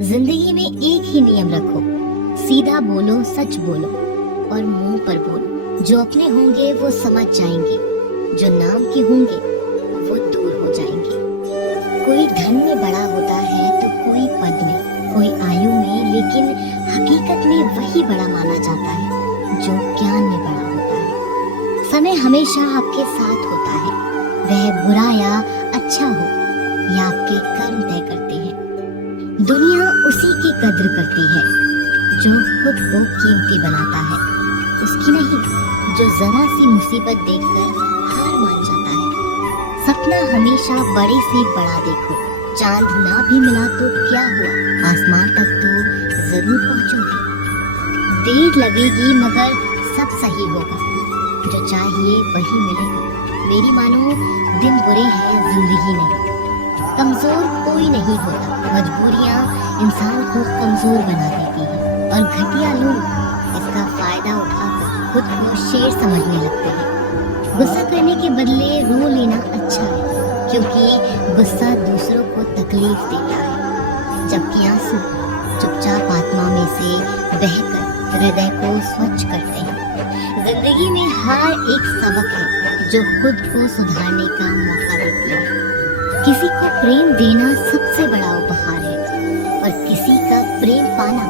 जिंदगी में एक ही नियम रखो, सीधा बोलो, सच बोलो और मुंह पर बोलो। जो अपने होंगे वो समझ जाएंगे, जो नाम के होंगे वो दूर हो जाएंगे। कोई धन में बड़ा होता है तो कोई पद में, कोई आयु में, लेकिन हकीकत में वही बड़ा माना जाता है जो ज्ञान में बड़ा होता है। समय हमेशा आपके साथ होता है, वह बुरा या अच्छा हो, यह आपके कर्म तय करते हैं। दुनिया उसी की कद्र करती है जो खुद को कीमती बनाता है, उसकी नहीं जो जरा सी मुसीबत देखकर हार मान जाता है। सपना हमेशा बड़े से बड़ा देखो, चांद ना भी मिला तो क्या हुआ, आसमान तक तो जरूर पहुंचोगे। देर लगेगी मगर सब सही होगा, जो चाहिए वही मिलेगा। मेरी मानो दिन बुरे हैं, जिंदगी नहीं। कमजोर कोई नहीं होता, मजबूरियां इंसान को कमजोर बना देती हैं और घटिया लोग इसका फायदा उठाकर खुद को शेर समझने लगते हैं। गुस्सा करने के बदले रो लेना अच्छा है, क्योंकि गुस्सा दूसरों को तकलीफ देता है, जबकि आंसू चुपचाप आत्मा में से बहकर हृदय को स्वच्छ करते हैं। जिंदगी में हर एक सबक है जो खुद को सुधारने का मौका देती है। किसी को प्रेम देना सबसे बड़ा उपहार है और किसी का प्रेम पाना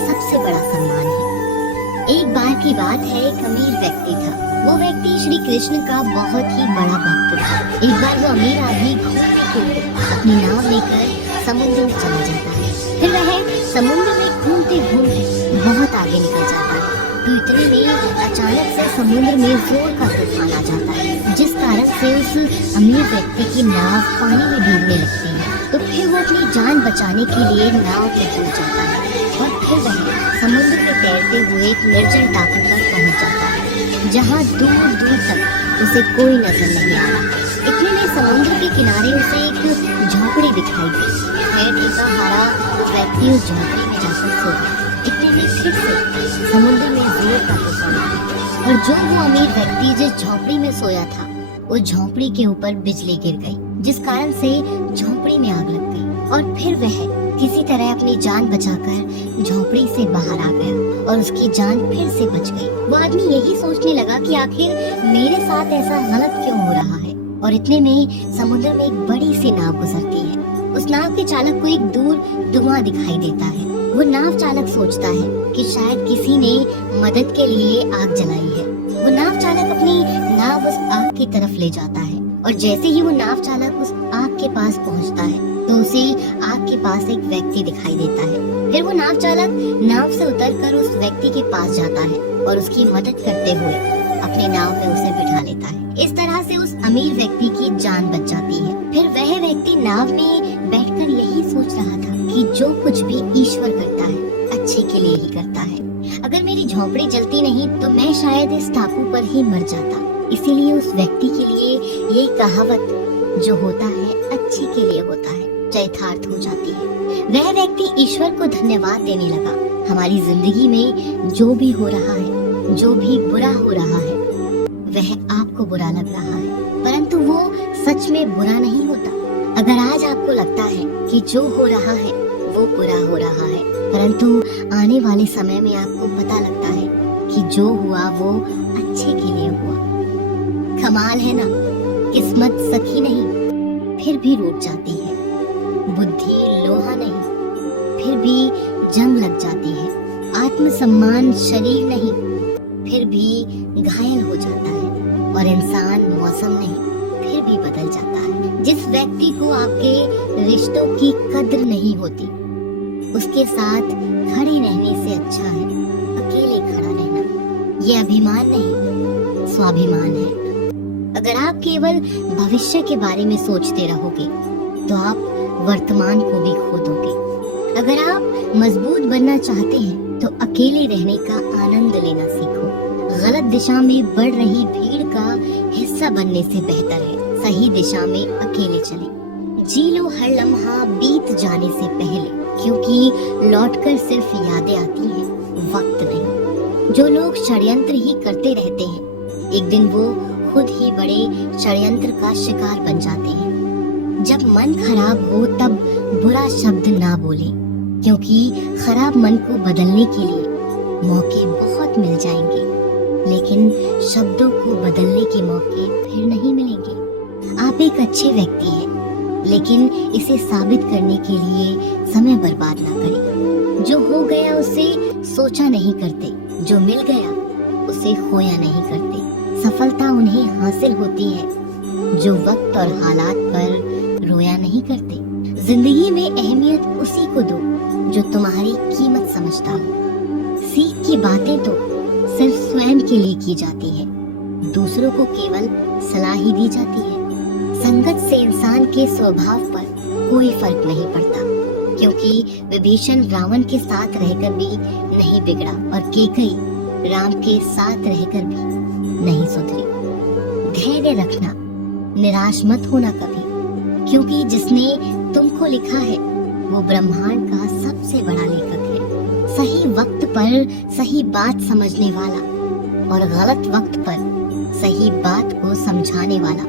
सबसे बड़ा सम्मान है। एक बार की बात है, एक अमीर व्यक्ति था। वो व्यक्ति श्री कृष्ण का बहुत ही बड़ा भक्त था। एक बार वो अमीर आदमी घूमते घूमते अपनी नाव लेकर समुद्र में चला जाता है। फिर वह समुद्र में घूमते घूमते बहुत आगे निकल जाता है। तो इतने में अचानक से समुद्र में जोर का तूफान आ जाता है, जिस कारण से उस अमीर व्यक्ति की नाव पानी में डूबने लगती है। तो फिर वो अपनी जान बचाने के लिए नाव पे कूद जाता है और फिर वह समुद्र में तैरते हुए एक निर्जन टापू पर पहुंच जाता है, जहां दूर दूर तक उसे कोई नजर नहीं आ रहा। इतने में समुद्र के किनारे उसे एक झोंपड़ी दिखाई दी। खैर टीका हारा वो व्यक्ति उस झोंपड़ी में जाकर सो गया। इतने में फिर से समुद्र में जोर का तूफान आया और जो वो अमीर व्यक्ति जिस झोंपड़ी में सोया था, उस झोंपड़ी के ऊपर बिजली गिर गई, जिस कारण से झोंपड़ी में आग लग गई और फिर वह किसी तरह अपनी जान बचाकर झोंपड़ी से बाहर आ गया और उसकी जान फिर से बच गई। वो आदमी यही सोचने लगा कि आखिर मेरे साथ ऐसा गलत क्यों हो रहा है। और इतने में समुद्र में एक बड़ी सी नाव गुजरती है। उस नाव के चालक को एक दूर धुआं दिखाई देता है। वो नाव चालक सोचता है कि शायद किसी ने मदद के लिए आग जलाई है। वो नाव चालक अपनी नाव उस आग की तरफ ले जाता है और जैसे ही वो नाव चालक उस आग के पास पहुंचता है तो उसे आग के पास एक व्यक्ति दिखाई देता है। फिर वो नाव चालक नाव से उतरकर उस व्यक्ति के पास जाता है और उसकी मदद करते हुए अपनी नाव में उसे बिठा लेता है। इस तरह से उस अमीर व्यक्ति की जान बच जाती है। फिर वह व्यक्ति नाव में बैठकर यही सोच रहा था कि जो कुछ भी ईश्वर करता है अच्छे के लिए ही करता है। अगर मेरी झोंपड़ी जलती नहीं तो मैं शायद इस टापू पर ही मर जाता। इसीलिए उस व्यक्ति के लिए ये कहावत जो होता है अच्छे के लिए होता है चरितार्थ हो जाती है। वह व्यक्ति ईश्वर को धन्यवाद देने लगा। हमारी जिंदगी में जो भी हो रहा है, जो भी बुरा हो रहा है, वह आपको बुरा लग रहा है, परंतु वो सच में बुरा नहीं होता। अगर आज आपको लगता है कि जो हो रहा है वो बुरा हो रहा है, परंतु आने वाले समय में आपको पता लगता है कि जो हुआ वो अच्छे के लिए हुआ। कमाल है ना, किस्मत सखी नहीं फिर भी रूठ जाती है, बुद्धि लोहा नहीं फिर भी जंग लग जाती है, आत्मसम्मान शरीर नहीं फिर भी घायल हो जाता है और इंसान मौसम नहीं फिर भी बदल जाता है। जिस व्यक्ति को आपके रिश्तों की कद्र नहीं होती, उसके साथ खड़े रहने से अच्छा है अकेले खड़ा रहना। ये अभिमान नहीं स्वाभिमान है। अगर आप केवल भविष्य के बारे में सोचते रहोगे तो आप वर्तमान को भी खो दोगे। अगर आप मजबूत बनना चाहते हैं तो अकेले रहने का आनंद लेना सीखो। गलत दिशा में बढ़ रही भीड़ का हिस्सा बनने से बेहतर है सही दिशा में अकेले चले। जी लो हर लम्हा बीत जाने से पहले, क्योंकि लौटकर सिर्फ यादें आती हैं, वक्त नहीं। जो लोग षड्यंत्र ही करते रहते हैं, एक दिन वो खुद ही बड़े षड्यंत्र का शिकार बन जाते हैं। जब मन खराब हो तब बुरा शब्द ना बोले, क्योंकि खराब मन को बदलने के लिए मौके बहुत मिल जाएंगे, लेकिन शब्दों को बदलने के मौके फिर नहीं मिलेंगे। आप एक अच्छे व्यक्ति हैं, लेकिन इसे साबित करने के लिए समय बर्बाद ना करें। जो हो गया उसे सोचा नहीं करते, जो मिल गया उसे खोया नहीं करते। सफलता उन्हें हासिल होती है जो वक्त और हालात पर रोया नहीं करते। जिंदगी में अहमियत उसी को दो जो तुम्हारी कीमत समझता हो। सीख की बातें तो सिर्फ स्वयं के लिए की जाती है, दूसरों को केवल सलाह ही दी जाती है। संगत से इंसान के स्वभाव पर कोई फर्क नहीं पड़ता, क्योंकि विभीषण रावण के साथ रहकर भी नहीं बिगड़ा और कैकेयी राम के साथ रहकर भी नहीं सुधरी। धैर्य रखना, निराश मत होना कभी, क्योंकि जिसने तुमको लिखा है वो ब्रह्मांड का सबसे बड़ा लेखक है। सही वक्त पर सही बात समझने वाला और गलत वक्त पर सही बात को समझाने वाला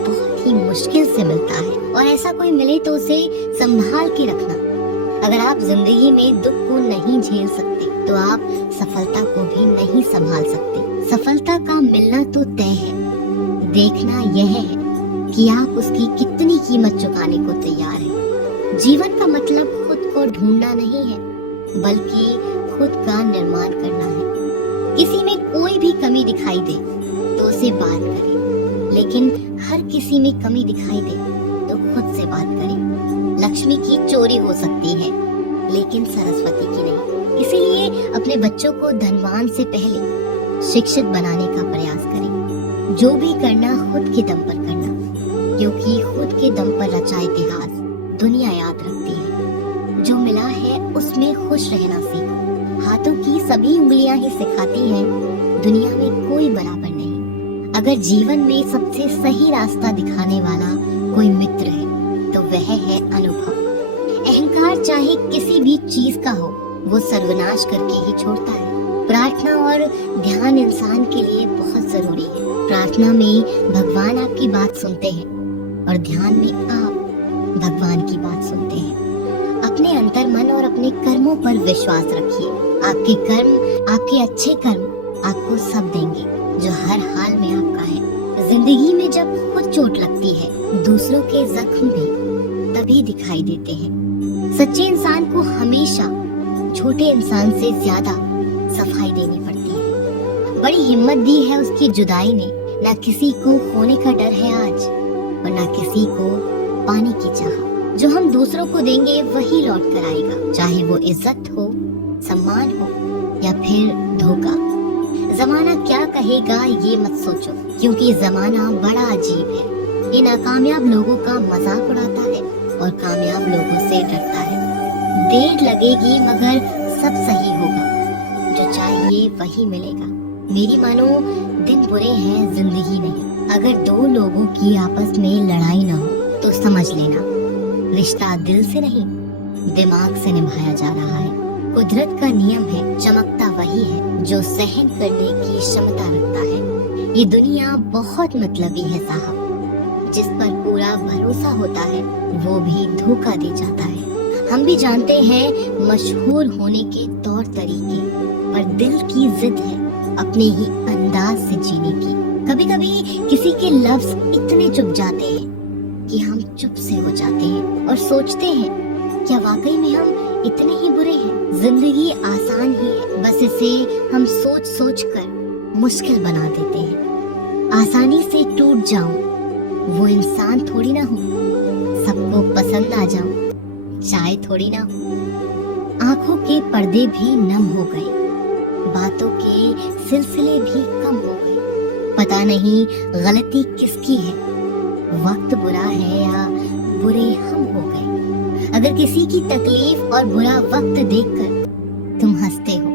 बहुत ही मुश्किल से मिलता है, और ऐसा कोई मिले तो उसे संभाल के रखना। अगर आप जिंदगी में दुख को नहीं झेल सकते तो आप सफलता को भी नहीं संभाल सकते। सफलता का मिलना तो तय है, देखना यह है कि आप उसकी कितनी कीमत चुकाने को तैयार हैं। जीवन का मतलब खुद को ढूंढना नहीं है, बल्कि खुद का निर्माण करना है। किसी में कोई भी कमी दिखाई दे तो उसे बात करें, लेकिन हर किसी में कमी दिखाई दे तो खुद से बात करें। लक्ष्मी की चोरी हो सकती है, लेकिन सरस्वती की नहीं। इसीलिए अपने बच्चों को धनवान से पहले शिक्षित बनाने का प्रयास करें। जो भी करना खुद के दम पर करना, क्योंकि खुद के दम पर रचा इतिहास दुनिया याद रखती है। जो मिला है उसमें खुश रहना सीखो। हाथों की सभी उंगलियां ही सिखाती हैं, दुनिया में कोई बराबर नहीं। अगर जीवन में सबसे सही रास्ता दिखाने वाला कोई मित्र है तो वह है अनुभव। अहंकार चाहे किसी भी चीज का हो, वो सर्वनाश करके ही छोड़ता है। प्रार्थना और ध्यान इंसान के लिए बहुत जरूरी है। प्रार्थना में भगवान आपकी बात सुनते हैं और ध्यान में आप भगवान की बात सुनते हैं। अपने अंतर मन और अपने कर्मों पर विश्वास रखिए। आपके कर्म, आपके अच्छे कर्म आपको सब देंगे जो हर हाल में आपका है। जिंदगी में जब खुद चोट लगती है, दूसरों के जख्म भी तभी दिखाई देते हैं। सच्चे इंसान को हमेशा छोटे इंसान से ज्यादा सफाई देनी पड़ती है। बड़ी हिम्मत दी है उसकी जुदाई ने, ना किसी को खोने का डर है आज और ना किसी को पाने की चाह। जो हम दूसरों को देंगे वही लौट कर आएगा, चाहे वो इज्जत हो, सम्मान हो या फिर धोखा। जमाना क्या कहेगा ये मत सोचो, क्योंकि जमाना बड़ा अजीब है। ये नाकामयाब लोगों का मजाक उड़ाता है और कामयाब लोगों से डरता है। देर लगेगी मगर सब सही होगा, जो चाहिए वही मिलेगा। मेरी मानो दिन बुरे हैं, जिंदगी नहीं। अगर दो लोगों की आपस में लड़ाई ना हो तो समझ लेना रिश्ता दिल से नहीं दिमाग से निभाया जा रहा है। कुदरत का नियम है, चमकता वही है जो सहन करने की क्षमता रखता है। ये दुनिया बहुत मतलबी है साहब, जिस पर पूरा भरोसा होता है वो भी धोखा दे जाता है। हम भी जानते हैं मशहूर होने के तौर तरीके, पर दिल की जिद है अपने ही अंदाज से जीने की। कभी कभी किसी के लफ्ज इतने चुप जाते हैं कि हम चुप से हो जाते हैं और सोचते हैं क्या वाकई में हम इतने ही बुरे हैं। जिंदगी आसान ही है, बस इसे हम सोच सोच कर मुश्किल बना देते हैं। आसानी से टूट जाऊं वो इंसान थोड़ी ना हूँ, सबको पसंद आ जाऊं चाय थोड़ी ना हो। आंखों के पर्दे भी नम हो गए, बातों के सिलसिले भी कम हो गए। पता नहीं गलती किसकी है, वक्त बुरा है या बुरे हम हो गए। अगर किसी की तकलीफ और बुरा वक्त देखकर तुम हंसते हो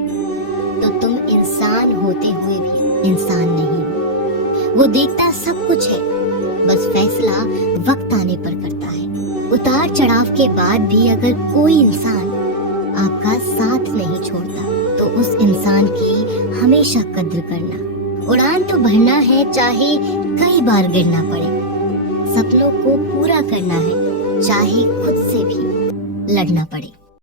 तो तुम इंसान होते हुए भी इंसान नहीं हो। वो देखता सब कुछ है, बस फैसला वक्त आने पर करता है। उतार चढ़ाव के बाद भी अगर कोई इंसान आपका साथ नहीं छोड़ता तो उस इंसान की हमेशा कद्र करना। उड़ान तो भरना है, चाहे कई बार गिरना पड़े। सपनों को पूरा करना है, चाहे खुद से भी लड़ना पड़े।